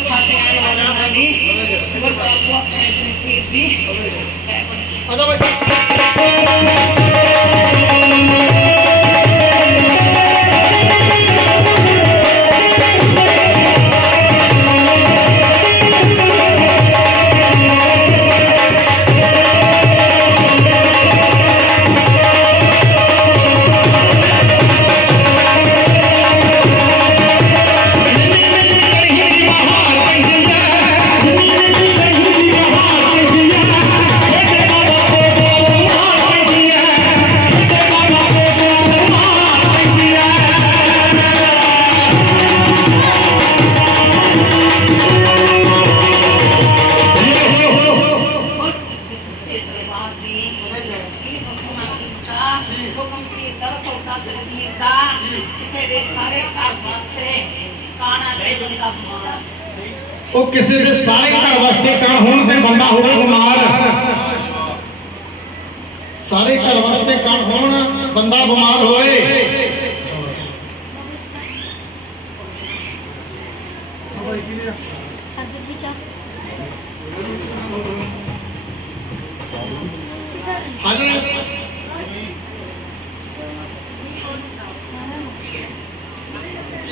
ਸਾਥ ਨਾਲ ਨਾਲ ਦੀ ਗੁਰਪ੍ਰਸਾਦ ਆਪਣੇ ਦੀ Andaba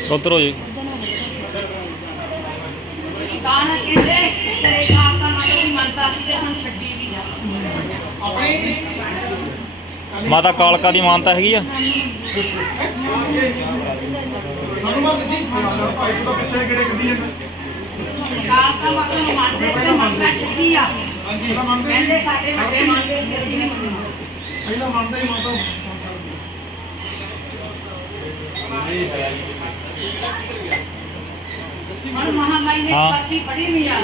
ਉਧਰ ਜੀ। ਕਾਣਾ ਕਹਿੰਦੇ ਤੇਰੇ ਕਾਮ ਦਾ ਮਤਲਬ ਹੀ ਸੀ ਤੇ ਹੁਣ ਛੱਡੀ ਵੀ ਜਾ ਆਪਣੇ ਮਾਤਾ ਕਾਲਕਾ ਦੀ ਮਾਨਤਾ ਹੈਗੀ ਆ? ਹਨੂਮਾਨ ਜੀ ਪਾਈਪ ਤੋਂ ਪਿੱਛੇ ਕਿਹੜੇ ਕੱਢੀ ਜਾਂਦਾ ਕਾਮ ਮਤਲਬ ਮੰਨਦੇ ਸੀ ਤੇ ਛੱਡੀ ਆ ਹਾਂਜੀ। ਕਹਿੰਦੇ ਸਾਡੇ ਵੱਡੇ ਮੰਨਦੇ ਸੀ ਅਸੀਂ ਨਹੀਂ ਮੰਨਦੇ ਪਹਿਲਾਂ ਮੰਨਦੇ ਹੀ ਮਾਤਾ ਹੁਣ ਮਹਾਮਾਈ ਛਾਤੀ ਪੜੀ ਨਹੀਂ ਆ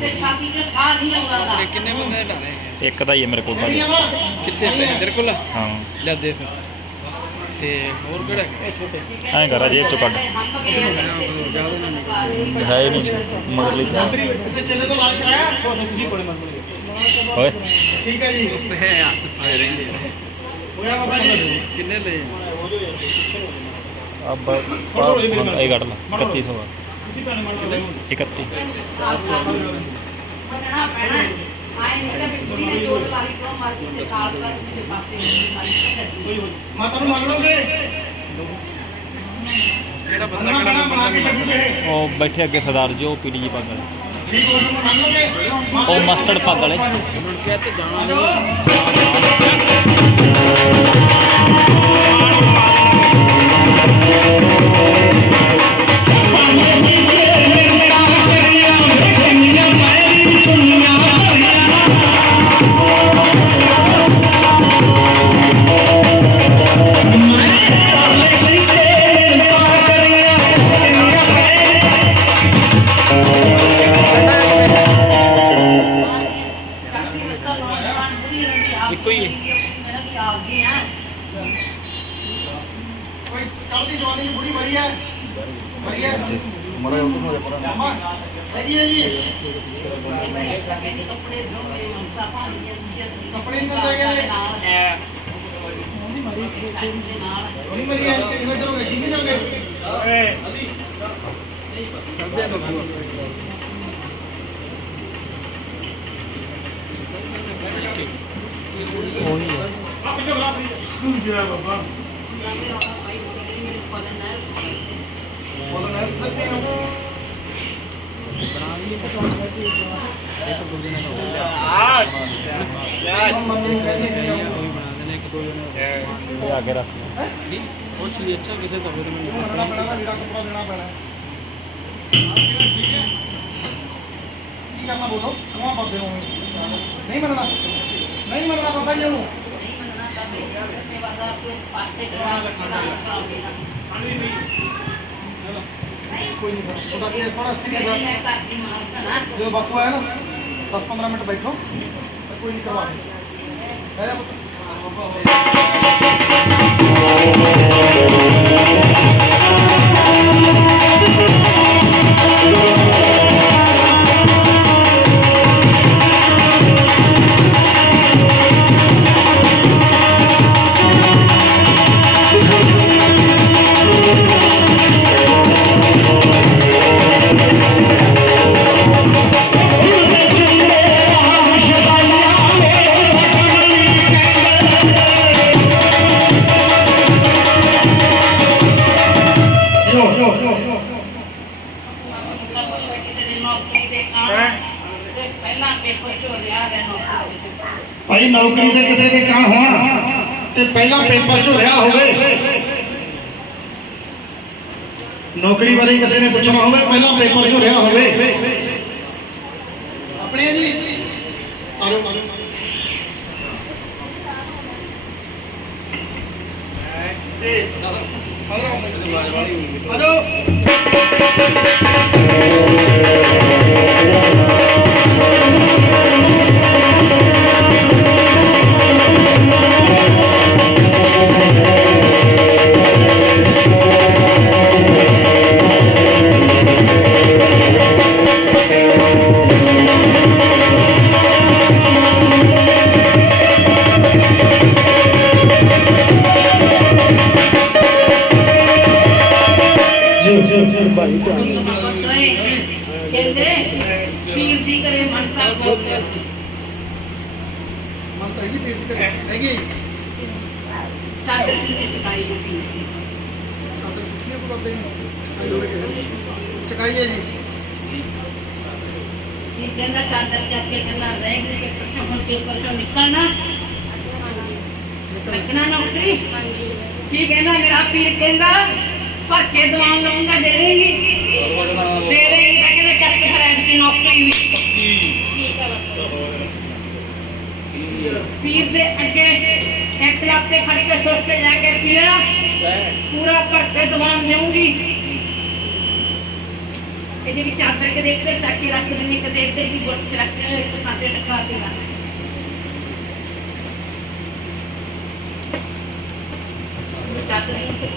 ਤੇ ਛਾਤੀ ਤੇ ਸਾਹ ਨਹੀਂ ਆਉਂਦਾ ਦਾ ਕਿੰਨੇ ਬੰਦੇ ਢਾਲੇ ਇੱਕ ਦਾ ਹੀ ਹੈ ਮੇਰੇ ਕੋਲ ਨਹੀਂ ਆ ਭਾਜੀ ਨਾ ਕਿੱਥੇ ਪਏ ਤੇਰੇ ਕੋਲ ਹਾਂ ਲੈ ਦੇ ਫਿਰ ਤੇ ਹੋਰ ਕਿਹੜਾ ਇਹ ਛੋਟੇ ਐਂ ਕਰ ਜੇਬ ਚੋਂ ਕੱਢ ਹੈ ਹੀ ਨਹੀਂ ਮਗਰਲੀ ਚ ਕਿਸੇ ਚੇਲੇ ਤੋਂ ਇਲਾਜ ਕਰਾਇਆ ਤੁਸੀਂ ਕੋਲੇ ਮੰਗ ਓਏ ਠੀਕ ਹੈ ਜੀ ਪਏ ਹੱਥ ਪਾਏ ਰਹਿੰਦੇ ਨੇ। ਹੋਇਆ ਬਾਬਾ ਜੀ ਕਿੰਨੇ ਲਏ ਅਬ ਇਹ ਕੱਢ ਲਾ 3100 ਆ 31 ਮੰਨਣਾ ਪੈਣਾ ਆਏ ਨਹੀਂ ਤਾਂ ਕੁੜੀ ਨੇ ਚੋਟ ਵਾਲੀ ਤੋਂ ਮਾਰ ਕੇ ਸਾਲ ਤੱਕ ਕਿਸੇ ਪਾਸੇ ਨਹੀਂ। ਮਾਰੀ ਮਾਤਾ ਨੂੰ ਮੰਨ ਲਓਗੇ? ਜਿਹੜਾ ਬੰਦਾ ਮੰਨਣਾ ਕਿਹੜਾ ਪੈਣਾ ਬਣਾ ਕੇ ਛੱਡੀ ਜੇ ਉਹ ਬੈਠੇ ਅੱਗੇ ਸਰਦਾਰ ਜੋ ਪੀੜੀ ਜੀ ਪੱਗ ਵਾਲੇ। ਠੀਕ ਹੋ ਜੂ ਲਓਗੇ? ਉਹ ਮਸਟਰਡ ਪੱਗ ਵਾਲੇ। ਮੁੜ ਕੇ ਤੇ ਜਾਣਾ ਨਹੀਂ। ਮਰੀ ਦੇ ਨਾਲ ਬੁੜੀ ਮਰੀ ਹੈ ਕਿੰਨੇ ਦਿਨ ਹੋ ਗਏ ਛੇ ਮਹੀਨੇ ਹੋ ਗਏ ਚੱਲਦੇ ਬੱਬੂ ਉਹੀ ਹੈ ਮੰਮੀ ਕਹਿੰਦੀ ਨਹੀਂ ਆਊ। ਉਹੀ ਬਣਾ ਦੇਣੇ ਇੱਕ ਦੋ ਜਣੇ ਇਹ ਅੱਗੇ ਰੱਖ ਪੁੱਛ ਲਈ ਅੱਛਾ ਕਿਸੇ ਦਾ ਮੈਨੂੰ ਪੈਣਾ ਨਾ ਜਿਹੜਾ ਕੱਪੜਾ ਦੇਣਾ ਪੈਣਾ। ਕੀ ਕਰਨਾ ਬੋਲੋ? ਕਹਾਂ ਬਾਬੇ ਨੂੰ ਨਹੀਂ ਮੰਨਣਾ। ਨਹੀਂ ਮੰਨਣਾ ਬਾਬਾ ਜੀ ਨੂੰ ਕੋਈ ਪਾਸੇ ਕਰਾ ਰੱਖਣਾ ਕੋਈ ਨਹੀਂ ਉਹਦਾ ਕੇਸ ਥੋੜਾ ਸੀਰੀਅਸ ਹੈ ਹਾਂ ਜਦੋਂ ਬਾਪੂ ਆਇਆ ਨਾ 10 15 ਮਿੰਟ ਬੈਠੋ ਕੋਈ ਨਹੀਂ ਕਰਵਾ ਦੇ ਹੈ ਨੌਕਰੀ ਦੇ ਕਿਸੇ ਦੇ ਕਣ ਹੋਣ ਤੇ ਪਹਿਲਾਂ ਪੇਪਰ ਝੁਰਿਆ ਹੋਵੇ। ਨੌਕਰੀ ਬਾਰੇ ਕਿਸੇ ਨੇ ਪੁੱਛਣਾ ਹੋਵੇ, ਪਹਿਲਾਂ ਪੇਪਰ ਝੁਰਿਆ ਹੋਵੇ। ਕਹਿੰਦਾ ਕਹਿੰਦਾ ਭਰ ਕੇ ਦਵਾਉਂ ਲਊਂਗਾ ਦੇ ਦੇਗੀ ਦੇ ਦੇਗੀ ਤਾਂ ਕਹਿੰਦਾ ਚੱਕ ਕੇ ਦੀ ਨੌਕਰੀ ਵੀ ਪੀਰ ਦੇ ਅੱਗੇ ਇੱਕ ਲੱਖ ਤੇ ਖੜ ਕੇ ਸੋਚ ਕੇ ਜਾ ਕੇ ਪੀੜਾ, ਪੂਰਾ ਭਰ ਕੇ ਦਵਾਉਂ ਦੇਊਂਗੀ ਇਹ ਜਿਹੜੀ ਚਾਦਰ ਕੇ ਦੇਖਦੇ ਚੱਕ ਰੱਖ ਦਿੰਦੇ ਕਿ ਦੇਖਦੇ ਕਿ ਗੁੱਟ ਚ ਇੱਕ ਸਾਡੇ ਟਕਾ ਕੇ ਰੱਖ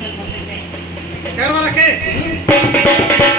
ਚੱਲ ਪਰਫੈਕਟ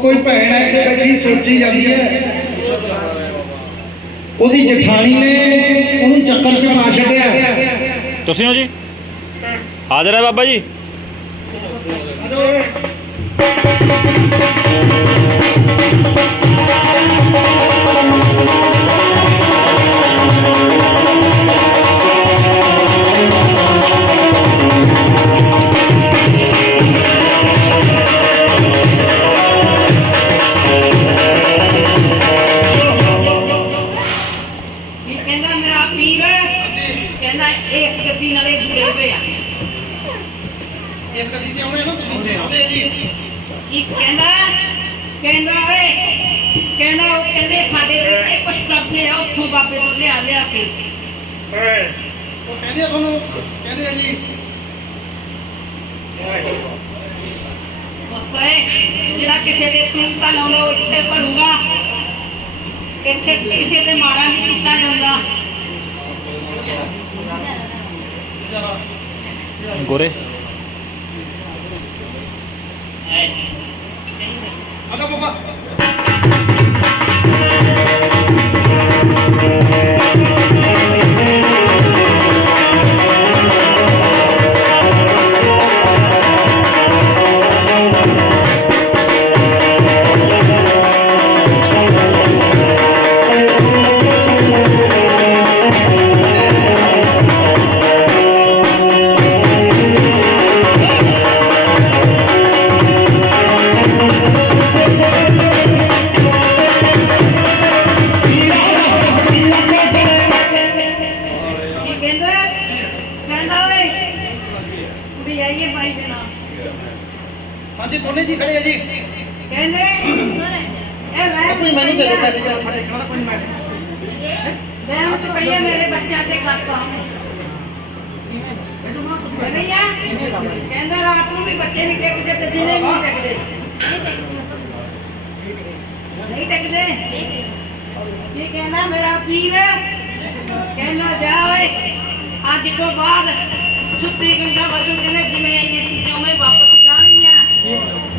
ਕੋਈ ਭੈਣ ਹੈ ਇੱਥੇ ਬੈਠੀ ਸੋਚੀ ਜਾਂਦੀ ਹੈ। ਉਹਦੀ ਜਠਾਣੀ ਨੇ ਉਹਨੂੰ ਚੱਕਰ ਚ ਪਾ ਛੱਡਿਆ। ਤੁਸੀਂ ਹੋ ਜੀ? ਹਾਜ਼ਰ ਹੈ ਬਾਬਾ ਜੀ? ਉਹ ਕਹਿੰਦੇ ਆ ਤੁਹਾਨੂੰ ਕਹਿੰਦੇ ਆ ਜੀ ਜਿਹੜਾ ਕਿਸੇ ਦੇ ਤੂੰ ਲਾਉਣਾ ਉਹ ਇੱਥੇ ਭਰੂਗਾ। ਇੱਥੇ ਕਿਸੇ ਤੇ ਮਾਰਾ ਨਹੀਂ ਕੀਤਾ ਜਾਂਦਾ। ਗੋਰੇ। ਆਗਾ ਬਾਬਾ। ਕਹਿੰਦੇ ਇਹ ਮੈਂ ਕੋਈ ਮੈਨੂੰ ਦੇ ਦਿਓ ਪੈਸੇ ਜਾਂ ਸਾਡੇ ਕੋਲ ਕੋਈ ਮੈਂ ਮੈਂ ਉਹ ਰੁਪਈਏ ਮੇਰੇ ਬੱਚਿਆਂ ਤੇ ਕਰਤਾ ਨਹੀਂ ਆ ਕਹਿੰਦਾ ਰਾਤ ਨੂੰ ਵੀ ਬੱਚੇ ਨਹੀਂ ਟਿਕਦੇ ਤੇ ਦਿਨੇ ਵੀ ਨਹੀਂ ਟਿਕਦੇ। ਨਹੀਂ ਟਿਕਦੇ? ਇਹ ਕਹਿੰਦਾ ਮੇਰਾ ਪੀਰ ਕਹਿੰਦਾ ਜਾ ਓਏ ਅੱਜ ਤੋਂ ਬਾਅਦ ਸੁੱਤੀ ਗੰਗਾ ਵਸੂ ਕਹਿੰਦੇ ਜਿਵੇਂ ਆਈਆਂ ਚੀਜ਼ਾਂ ਉਵੇਂ ਵਾਪਸ ਜਾਣਗੀਆਂ।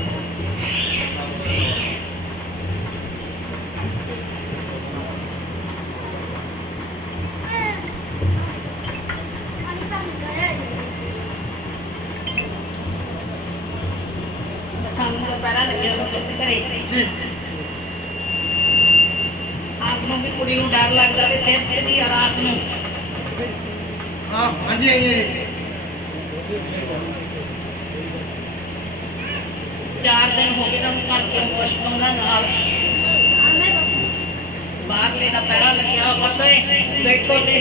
ਤਾਂ ਪਹਿਲਾਂ ਲੱਗਿਆ ਉਹ ਪੁੱਤ ਘਰੇ। ਆਪ ਨੂੰ ਵੀ ਕੁੜੀ ਨੂੰ ਡਰ ਲੱਗਦਾ ਤੇ ਫਿਰ ਫਿਰਦੀ ਆ ਰਾਤ ਨੂੰ ਹਾਂ ਹਾਂਜੀ ਆਈਏ ਚਾਰ ਦਿਨ ਹੋ ਗਏ ਨਾ ਘਰ ਚੋਂ ਮੁਸ਼ਕ ਉਹਨਾਂ ਨਾਲ। ਬਾਹਰਲੇ ਦਾ ਪੈਰਾ ਲੱਗਿਆ ਹੈ ਬੈਠੋ ਤੇ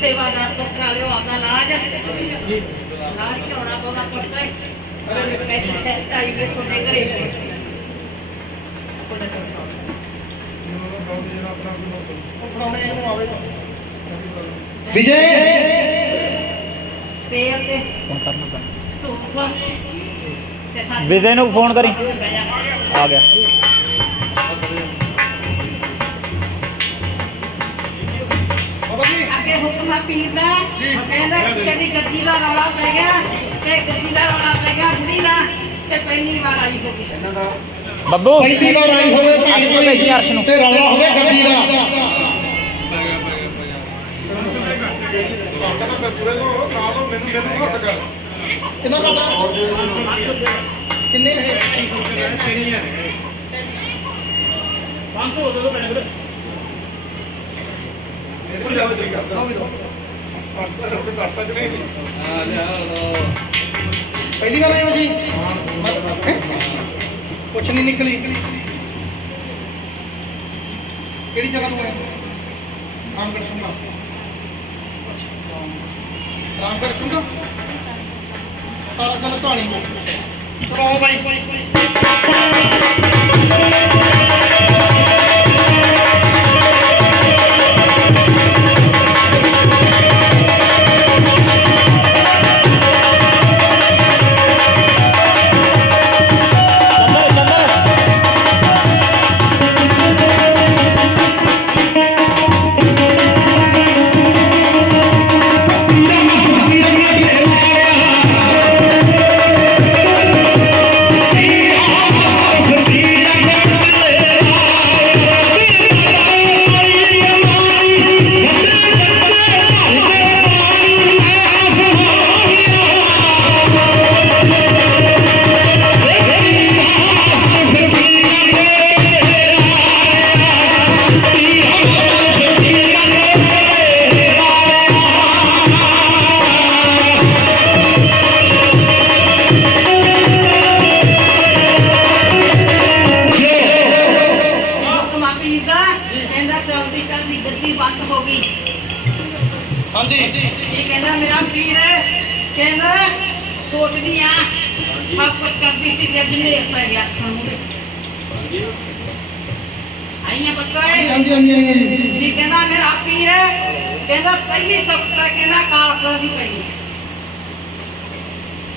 ਸੇਵਾਦਾਰ ਤੋਂ ਕਰਾ ਲਿਓ ਆਪਣਾ ਇਲਾਜ। ਇਲਾਜ ਕਰਾਉਣਾ ਪਊਗਾ ਪਤਾ। ਹੈ ਮੈਂ ਤਾਂ ਸੈੱਟ ਆਈ ਵੇ ਤੁਹਾਡੇ ਘਰੇ ਵਿਜੇ! ਤੇਲ ਤੇ ਫੋਨ ਕਰਨਾ ਪੈਣਾ ਵਿਜੇ ਨੂੰ ਫੋਨ ਕਰੀ। ਆ ਗਿਆ। ਅੱਗੇ ਹੁਕਮਾ ਪੀਰ ਦਾ। ਉਹ ਕਹਿੰਦਾ ਕਿਸੇ ਦੀ ਗੱਦੀ ਦਾ ਰੌਲਾ ਪੈ ਗਿਆ ਤੇ ਗੱਦੀ ਦਾ ਰੌਲਾ ਪੈ ਗਿਆ ਬੁੜੀ ਦਾ ਤੇ ਪਹਿਲੀ ਵਾਰ ਆਈ ਹੋ ਗਈ ਬੱਬੂ ਪਹਿਲੀ ਵਾਰ ਆਈ ਹੋਵੇ ਭੈਣ ਨੂੰ ਭੇਜੀ, ਅਰਸ਼ ਨੂੰ। ਤੇ ਰੌਲਾ ਹੋਵੇ ਗੱਦੀ ਦਾ। ਕਿੰਨਾ ਕਿੰਨੇ ਨੇ? 500 ਦੇ ਦੋ ਪੈਣੇ ਵੀਰੇ। ਲਓ ਵੀ ਲਓ। ਪਹਿਲੀ ਵਾਰ ਆਏ ਹੋ ਜੀ ਹੈਂ? ਕੁਛ ਨਹੀਂ ਨਿਕਲੀ ਕਿਹੜੀ ਜਗ੍ਹਾ ਤੋਂ ਆਏ ਹੋ? ਰਾਮਗੜ੍ਹ ਚੁੰਗਾ ਅੱਛਾ ਰਾਮਗੜ੍ਹ ਚੁੰਗਾ ਤਾਰਾ ਚਲ ਢਾਣੀ ਚਲੋ ਆਓ ਬਾਈ ਕਹਿੰਦਾ ਪੀਰ ਕਹਿੰਦਾ ਸੋਚਦੀ ਆ ਸਭ ਕੁਝ ਕਰਦੀ ਸੀ ਤੇ ਜਿੰਨੇ ਪੈ ਗਿਆ ਅੱਖਾਂ ਆਈਆਂ ਬੱਕਾ ਹਾਂਜੀ ਹਾਂਜੀ ਹਾਂਜੀ ਜੀ ਕਹਿੰਦਾ ਮੇਰਾ ਪੀਰ ਕਹਿੰਦਾ ਪਹਿਲੀ ਸਫਤਾ ਕਹਿੰਦਾ ਕਾਲ ਦੀ ਪਈ।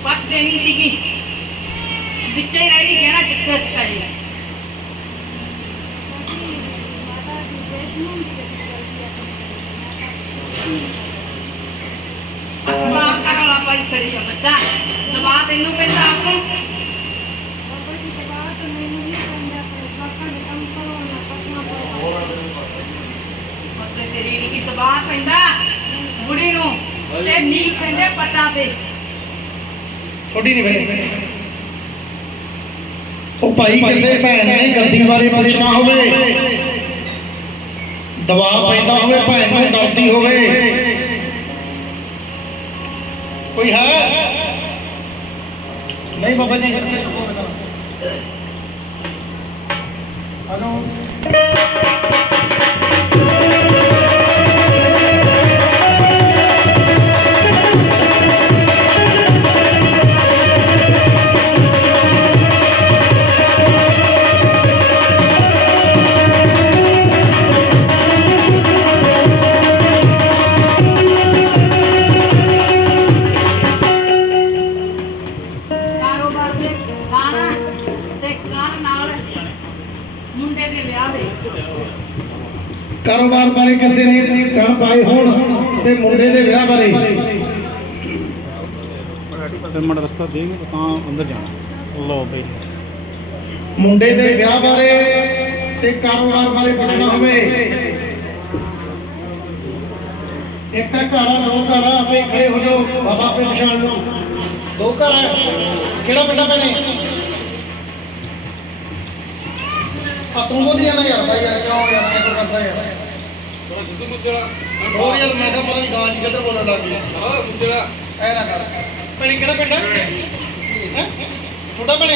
ਪੱਟ ਦੇਣੀ ਸੀਗੀ। ਵਿੱਚੇ ਹੀ ਰਹਿ ਗਈ ਕਹਿਣਾ ਚੱਕਰ ਚਕਾਈ ਅਖਬਾਰ ਪਾਈ ਖੜੀ ਆ ਬੱਚਾ। ਦਬਾ ਤੈਨੂੰ ਕਹਿੰਦਾ ਆਪ। ਨੂੰ ਤੇਰੀ ਨੀ ਕੀ ਦਬਾਅ ਪੈਂਦਾ ਬੁੜੀ ਨੂੰ ਤੇ ਨੀ ਪੈਂਦੇ ਪੱਟਾਂ ਤੇ ਥੋੜੀ ਨਹੀਂ ਬਣੇ। ਉਹ ਭਾਈ ਕਿਸੇ ਭੈਣ ਨੇ ਗੱਦੀ ਬਾਰੇ ਪੁੱਛਣਾ ਹੋਵੇ। ਦਬਾਅ ਪੈਂਦਾ ਹੋਵੇ ਭੈਣ ਨੂੰ ਡਰਦੀ ਹੋਵੇ। ਕੋਈ ਹੈ? ਨਹੀਂ ਬਾਬਾ ਜੀ ਹਲੋ? ਤੇ ਮੁੰਡੇ ਦੇ ਵਿਆਹ ਬਾਰੇ। ਮੜ ਰਸਤਾ ਦੇਗੇ ਤਾਂ ਅੰਦਰ ਜਾਣਾ। ਲਓ ਬਈ। ਮੁੰਡੇ ਦੇ ਵਿਆਹ ਬਾਰੇ ਤੇ ਕਾਰੋਬਾਰ ਬਾਰੇ ਪੁੱਛਣਾ ਹੋਵੇ। ਇੱਕ ਘਰ ਆ ਦੋ ਘਰ ਆਪੇ ਖੜੇ ਹੋ ਜਾਓ ਬਾਬਾ ਆਪੇ ਪਛਾਣ ਲਓ। ਦੋ ਘਰ ਕਿਹੜਾ ਪਿੰਡਾ ਪੈਣੇ ਆ ਤੂੰ ਬੋਲੀ ਜਾਣਾ ਯਾਰ ਬਾਈ ਯਾਰ ਕਿਉਂ ਯਾਰ ਕੋਈ ਕਰਦਾ ਯਾਰ? ਥੋੜਾ ਸਿੱਧੂ ਹੋਰ ਯਾਰ ਮੈਂ ਤਾਂ ਪਤਾ ਨਹੀਂ ਗਾਂ ਜੀ ਕਿੱਧਰ ਬੋਲਣ ਲੱਗ ਗਈ। ਹਾਂ ਮੁੱਛੜਾ ਐ ਨਾ ਕਰ। ਭੈਣੇ ਕਿਹੜਾ ਪਿੰਡ ਹੈ। ਹੈ? ਤੁਹਾਡਾ ਭੈਣੇ?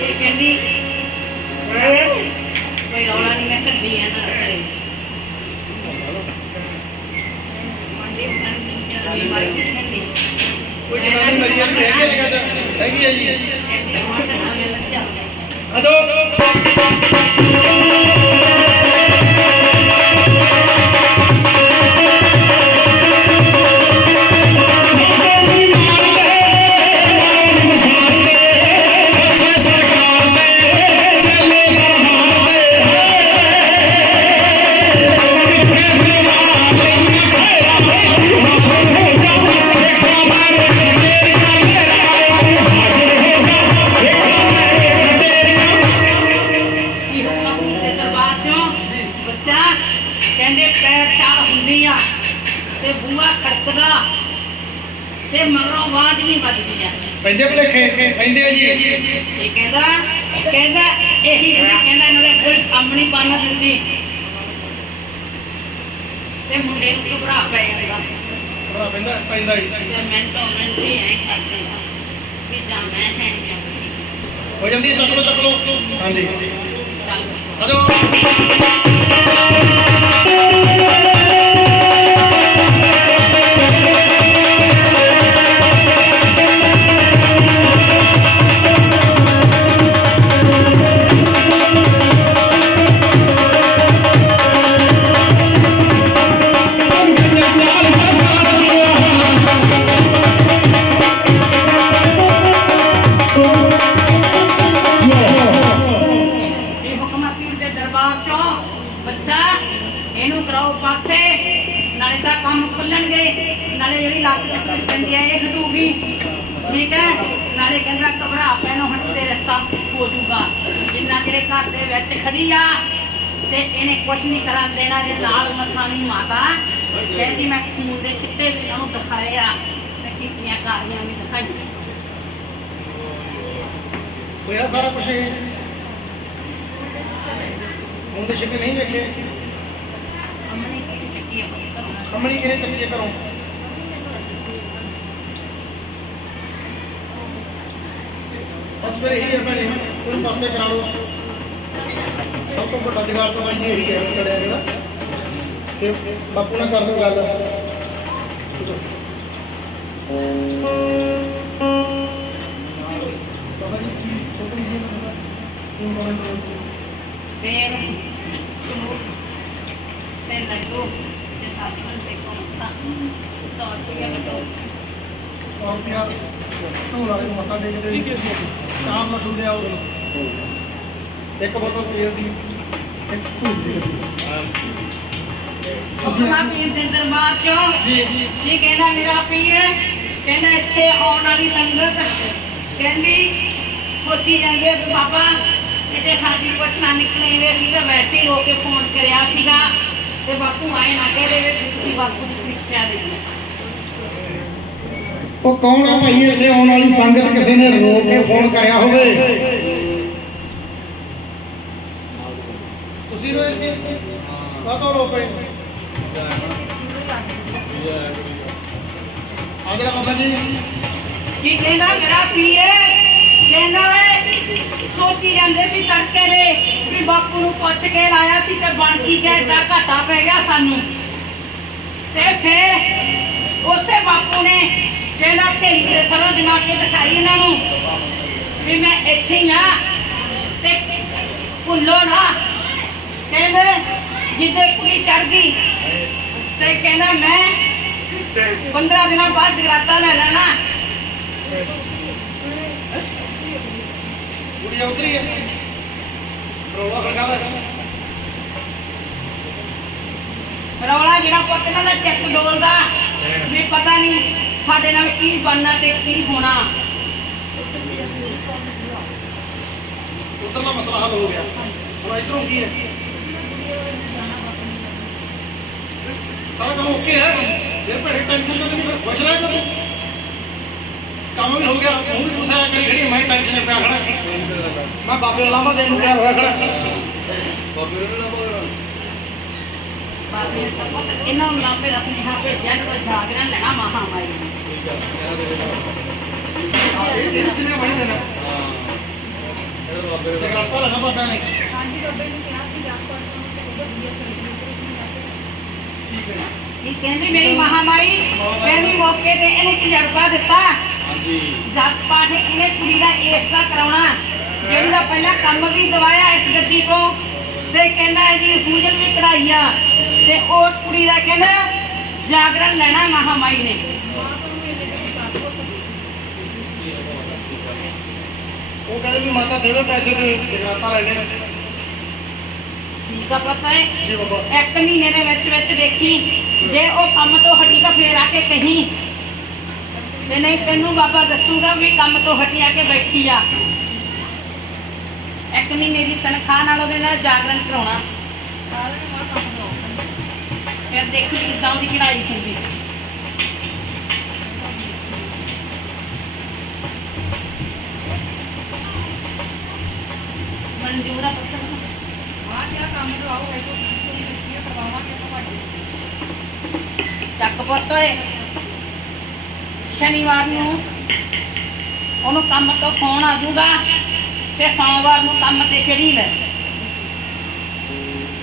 ਇਹ ਕਹਿੰਦੀ ਕੋਈ ਰੌਲਾ ਨਹੀਂ ਮੈਂ ਕੱਢੀ ਆ ਨਾ ਕਰੇ ਮੰਡੀ ਮੰਡੀ ਜਨਾਨੀ ਮਾਰੀ ਨਹੀਂ ਕੋਈ ਜਨਾਨੀ ਮਰੀ ਜਾਂਦੀ ਹੈਗੀ ਹੈ ਤੇ? ਹੈਗੀ ਹੈ ਜੀ? ਕਹਿੰਦੀ ਮਾਤਾ ਨਾਮੇ ਲੱਗ ਜਾਂਦੇ ਆ ਬੂਆ ਖੜਕਦਾ ਤੇ ਮਗਰੋਂ ਆਵਾਜ਼ ਵੀ ਵੱਜਦੀ ਆ। ਪੈਂਦੇ ਭਲੇਖੇ ਪੈਂਦੇ ਆ ਜੀ। ਇਹ ਕਹਿੰਦਾ ਕਹਿੰਦਾ ਇਹੀ ਕਹਿੰਦਾ ਕਹਿੰਦਾ ਇਹਨਾਂ ਦਾ ਕੋਈ ਕੰਮ ਨਹੀਂ ਪਾਣਾ ਦਿੰਦੀ। ਤੇ ਮੁੰਡੇ ਨੂੰ ਘਬਰਾ ਪੈ ਜਾਂਦਾ। ਬੜਾ ਪੈਂਦਾ ਪੈਂਦਾ ਜੀ ਤੇ ਮੈਂ ਤਾਂ ਮੈਂ ਨਹੀਂ ਐ ਕਰਦੇ ਕਿ ਜਾਂ ਮੈਂ ਹੈ ਜਾਂ ਤੁਸੀਂ। ਹੋ ਜਾਂਦੀ ਹੈ ਚੱਕ ਲੋ ਚੱਕ ਲੋ ਹਾਂਜੀ। ਚੱਲ। ਆ ਦਰਬਾਰ ਚੋਂ ਬੱਚਾ ਇਹਨੂੰ ਕਰਾਓ ਪਾਸੇ। ਨਾਲੇ ਤਾਂ ਕੰਮ ਖੁੱਲਣਗੇ। ਨਾਲੇ ਜਿਹੜੀ ਲੱਤ ਚੱਕਰ ਪੈਂਦੀ ਹੈ ਇਹ ਘਟੂਗੀ ਠੀਕ ਹੈ? ਨਾਲੇ ਕਹਿੰਦਾ ਘਬਰਾ ਪੈਣੋ ਹੁਣ ਤੇ ਰਸਤਾ ਹੋ ਜਾਊਗਾ। ਜਿੰਨਾ ਤੇਰੇ ਘਰ ਦੇ ਵਿੱਚ ਖੜੀ ਆ, ਤੇ ਇਹਨੇ ਕੁਝ ਨਹੀਂ ਕਰਨ ਦੇਣਾ ਜੇ ਨਾਲ ਮਸਾਣੀ ਮਾਤਾ। ਕਹਿੰਦੀ ਮੈਂ ਖੂਨ ਦੇ ਛਿੱਟੇ ਵੀ ਉਹਨੂੰ ਦਿਖਾਏ ਆ। ਤੇ ਕੀਤੀਆਂ ਕਾਰੀਆਂ ਵੀ ਦਿਖਾਈਆਂ। ਹੋਇਆ ਸਾਰਾ ਕੁਝ ਇਹ ਹੁਣ ਨਹੀਂ ਵੇਖੇ ਅਮਨੇ ਕੀ ਚੱਕੀ ਆ ਪੁੱਤ ਬਸ ਫਿਰ ਇਹੀ ਹੈ ਭੈਣੇ, ਉਹਨੂੰ ਪਾਸੇ ਕਰਾ ਲਓ। ਸਭ ਤੋਂ ਵੱਡਾ ਜਗਾੜ ਤਾਂ ਬਾਈ ਇਹੀ ਹੈ ਚੜਿਆ ਜਿਹੜਾ। ਫਿਰ ਬਾਪੂ ਨਾਲ ਕਰ ਲਓ ਗੱਲ। ਬਾਬਾ ਜੀ ਫੋਟੋ ਨਹੀਂ ਹੈ ਕਰਨ ਦੋ ਫੇਰ ਲੱਗੋ ਤੇ ਸਾਥ ਨਾਲ ਦੇਖੋ। ਤਾਂ ਸੌ ਰੁਪਇਆ ਲੱਗੋ ਸੌ ਰੁਪਿਆ ਢੋਲ ਵਾਲੇ ਨੂੰ ਮੱਥਾ ਟੇਕਦੇ ਸ਼ਾਮ ਨੂੰ ਡੁੱਲੇ ਆਓ ਇੱਕ ਬੋਤਲ ਤੇਲ ਦੀ ਇੱਕ ਧੂਪ ਦੀ ਆਪਣਾ ਪੀਰ ਦੇ ਦਰਬਾਰ ਚੋਂ। ਜੀ ਜੀ ਜੀ। ਕਹਿੰਦਾ ਮੇਰਾ ਪੀਰ ਕਹਿੰਦਾ ਇੱਥੇ ਆਉਣ ਵਾਲੀ ਸੰਗਤ। ਕਹਿੰਦੀ ਸੋਚੀ ਜਾਂਦੀ ਹੈ ਬਾਬਾ ਕਿਤੇ ਸਾਡੀ ਕੁਛ ਨਾ ਨਿਕਲੇ ਵੇ ਅਸੀਂ ਤਾਂ ਵੈਸੇ ਹੀ ਹੋ ਕੇ ਫੋਨ ਕਰਿਆ ਸੀਗਾ ਤੇ ਬਾਪੂ ਆਏ ਨਾ ਕਹਦੇ ਵੀ ਤੁਸੀਂ ਬਾਪੂ ਨੂੰ ਪ੍ਰੀਖਿਆ ਦੇ ਦਿਓ ਉਹ ਕੌਣ ਆ ਭਾਈ ਇੱਥੇ ਆਉਣ ਵਾਲੀ ਸੰਗਤ? ਕਿਸੇ ਨੇ ਰੋਕ ਕੇ ਫੋਨ ਕਰਿਆ ਹੋਵੇ। ਤੁਸੀਂ ਰੋਏ ਸੀ ਕਾਹਤੋਂ ਰੋ ਪਏ। ਆਦਰਾ ਬਾਬਾ ਜੀ। ਕੀ ਕਹਿੰਦਾ ਮੇਰਾ ਪੀਰ ਕਹਿੰਦਾ ਏ ਸੋਚੀ ਜਾਂਦੇ ਸੀ ਤੜਕੇ ਦੇ ਵੀ ਬਾਪੂ ਨੂੰ ਪੁੱਛ ਕੇ ਲਾਇਆ ਸੀ ਤੇ ਬਣ ਕੀ ਗਿਆ, ਏਦਾਂ ਘਾਟਾ ਪੈ ਗਿਆ ਸਾਨੂੰ। ਤੇ ਫੇਰ ਉਸੇ ਬਾਪੂ ਨੇ ਕਹਿੰਦਾ ਢੇਲੀ ਤੇ ਸਰੋਂ ਜਮਾ ਕੇ ਦਿਖਾਈ ਇਹਨਾਂ ਨੂੰ ਵੀ ਮੈਂ ਇੱਥੇ ਹੀ ਆ ਤੇ ਭੁੱਲੋ ਨਾ। ਕਹਿੰਦੇ, ਜਿੱਦੇ ਕੁੜੀ ਚੜ ਗਈ ਤੇ ਕਹਿੰਦਾ, ਮੈਂ 15 ਦਿਨਾਂ ਬਾਅਦ ਜਗਰਾਤਾ ਲੈ ਲੈਣਾ। ਕੁੜੀ ਉਤਰੀ ਹੈ ਰੋਵਾ ਖੜਕਾਵਾ ਰੌਲਾ ਜਿਹੜਾ ਪੁੱਤ ਇਹਨਾਂ ਦਾ ਚੈੱਕ ਡੋਲਦਾ ਵੀ ਪਤਾ ਨਹੀਂ ਸਾਡੇ ਨਾਲ ਕੀ ਬਣਨਾ ਤੇ ਕੀ ਹੋਣਾ। ਉਧਰਲਾ ਮਸਲਾ ਹੱਲ ਹੋ ਗਿਆ। ਹੁਣ ਇਧਰੋਂ ਕੀ ਹੈ? ਸਾਰਾ ਕੰਮ ਓਕੇ ਹੈ। ਜੇ ਭੈੜੇ ਟੈਨਸ਼ਨ ਨਾ ਨਹੀਂ ਫਿਰ ਖੁਸ਼ ਰਹਿ ਕਰੋ ਕੰਮ ਵੀ ਹੋ ਗਿਆ। ਉਹ ਵੀ ਤੁਸੀਂ ਆਇਆ ਕਰੀ। ਖੜੀ ਮੈਂ ਟੈਨਸ਼ਨ ਨਹੀਂ ਪਿਆ ਖੜਾ। ਮੈਂ ਬਾਬੇ ਲਾਮਾ ਦੇਣ ਨੂੰ ਤਿਆਰ ਹੋਇਆ ਖੜਾ। ਬਾਬੇ ਨੇ ਤਾਂ ਪੁੱਤ ਇਹਨਾਂ ਨੂੰ ਲਾਂਬੇ ਦਾ ਸੁਨੇਹਾ ਭੇਜਿਆ ਕਿ ਜਾਗਰਣ ਲੈਣਾ ਮਹਾ ਮਾਈ ਨੇ। ਇਹ ਦਿਨ ਸਿਨੇ ਬਣ ਦੇਣਾ ਜਗਰਾਤਾ ਲੈਣਾ ਬਾਬਾ ਨੇ ਹਾਂਜੀ ਰੱਬੇ ਨੂੰ ਕਿਹਾ ਸੀ ਜਸ ਪਾਠ ਨੂੰ ਤੇ ਉਹਦਾ ਵਧੀਆ ਸੈਲੀਬ੍ਰੇਟ ਠੀਕ ਹੈ। ਇਹ ਕਹਿੰਦੀ ਮੇਰੀ ਮਹਾਮਾਈ ਕਹਿੰਦੀ ਮੌਕੇ ਤੇ ਇਹਨੂੰ ਤਜਰਬਾ ਦਿੱਤਾ। ਦਸ ਪਾਠ ਇਹਨੇ ਕੁੜੀ ਦਾ ਏਸ ਦਾ ਕਰਾਉਣਾ? ਜਿਹੜੀ ਦਾ ਪਹਿਲਾਂ ਕੰਮ ਵੀ ਦਵਾਇਆ ਇਸ ਗੱਡੀ ਤੋਂ ਤੇ ਕਹਿੰਦਾ ਇਹਦੀ ਫੂਜਲ ਵੀ ਕਢਾਈ ਆ ਤੇ ਉਸ ਕੁੜੀ ਦਾ ਕਹਿੰਦਾ ਜਾਗਰਣ ਲੈਣਾ ਮਹਾਮਾਈ ਨੇ। ਉਹ ਕਹਿੰਦੇ ਵੀ ਮਾਤਾ ਦੇਵੇ ਪੈਸੇ ਤੇ ਜਗਰਾਤਾ ਲੈਣੇ ਨੇ ਠੀਕ ਆ ਪਤਾ ਹੈ। ਜੀ ਬਾਬਾ। ਇੱਕ ਮਹੀਨੇ ਦੇ ਵਿੱਚ ਵਿੱਚ ਦੇਖੀ। ਜੇ ਉਹ ਕੰਮ ਤੋਂ ਹਟੀ ਤਾਂ ਫੇਰ ਆ ਕੇ ਕਹੀਂ। ਤੇ ਨਹੀਂ ਤੈਨੂੰ ਬਾਬਾ ਦੱਸੂਗਾ ਵੀ ਕੰਮ ਤੋਂ ਹਟੀ ਆ ਕੇ ਬੈਠੀ ਆ। ਇੱਕ ਮਹੀਨੇ ਦੀ ਤਨਖਾਹ ਨਾਲ ਉਹਦੇ ਨਾਲ ਜਾਗਰਣ ਕਰਾਉਣਾ। ਫਿਰ ਦੇਖੀ ਕਿੱਦਾਂ ਉਹਦੀ ਕਢਾਈ ਹੁੰਦੀ। ਮਨਜ਼ੂਰ ਆ ਪੁੱਤਰ ਮਾਂ ਕਿਹਾ ਕੰਮ ਆਓ ਹੈ ਤੋਂ ਫੀਸ ਤੋਂ ਦਿੱਤੀ ਹੈ ਕਰਵਾਵਾਂਗੇ ਤੁਹਾਡੀ ਚੱਕ ਪੁੱਤ ਓਏ। ਸ਼ਨੀਵਾਰ ਨੂੰ ਉਹਨੂੰ ਕੰਮ ਤੋਂ ਫੋਨ ਆ ਜਾਊਗਾ ਤੇ ਸੋਮਵਾਰ ਨੂੰ ਕੰਮ ਤੇ ਚੜੀ ਲੈ?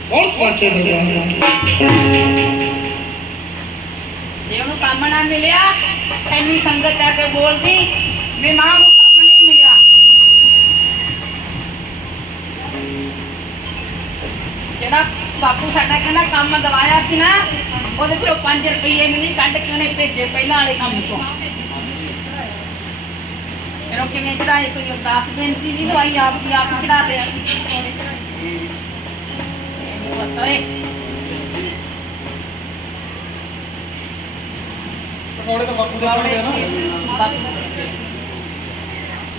ਬਹੁਤ ਸੱਚੇ ਦਰਬਾਰ ਜੇ ਉਹਨੂੰ ਕੰਮ ਨਾ ਮਿਲਿਆ ਇੰਨੀ ਸੰਗਤ ਆ ਕੇ ਬੋਲਦੀ ਵੀ ਮਾਂ ਨੂੰ ਕੰਮ ਨਹੀਂ ਮਿਲਿਆ। ਜਿਹੜਾ ਬਾਪੂ ਸਾਡਾ ਕਹਿੰਦਾ ਕੰਮ ਦਵਾਇਆ ਸੀ ਨਾ ਉਹਦੇ ਚੋਂ 5 ਰੁਪਏ ਮੈਨੂੰ ਕੱਢ ਕੇ ਉਹਨੇ ਭੇਜੇ ਪਹਿਲਾਂ ਵਾਲੇ ਕੰਮ ਤੋਂ ਫਿਰ ਉਹ ਕਿਵੇਂ ਚੜਾਈ ਕੋਈ ਅਰਦਾਸ ਬੇਨਤੀ ਨਹੀਂ ਹੋਈ ਆਪ ਦੀ ਆਪ ਚੜਾ ਲਿਆ ਸੀ। ਪਤਾ ਹੈ ਪਕੌੜੇ ਤਾਂ ਬਾਪੂ ਦੇ ਚੜਦੇ ਆ ਨਾ।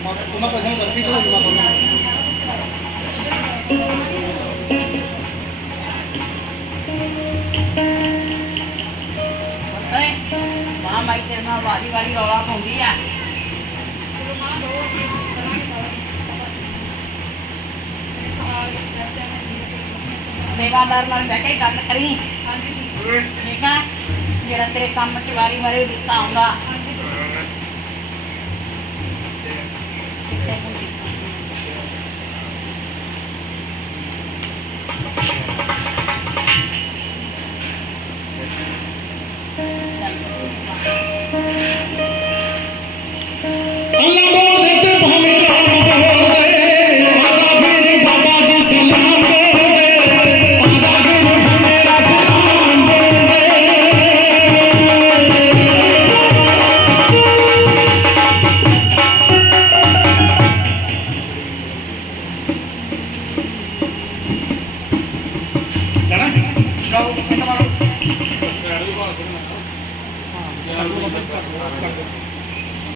ਮਾਪੇ ਉਹਨਾਂ ਪੈਸੇ ਨੂੰ ਬਰਫੀ ਚੜਾ ਦਿੰਦਾ ਬੰਦਾ ਮਾਂ ਮਾਈ ਤੇ ਨਾਲ ਵਾਰੀ ਵਾਰੀ ਰੌਲਾ ਪਾਉਂਦੀ ਆ। ਸੇਵਾਦਾਰ ਨਾਲ ਬਹਿ ਕੇ ਗੱਲ ਕਰੀ। ਹਾਂਜੀ। ਠੀਕ ਆ? ਜਿਹੜਾ ਤੇਰੇ ਕੰਮ ਚ ਵਾਰੀ ਵਾਰੀ ਦਿੱਤਾ ਆਉਂਦਾ।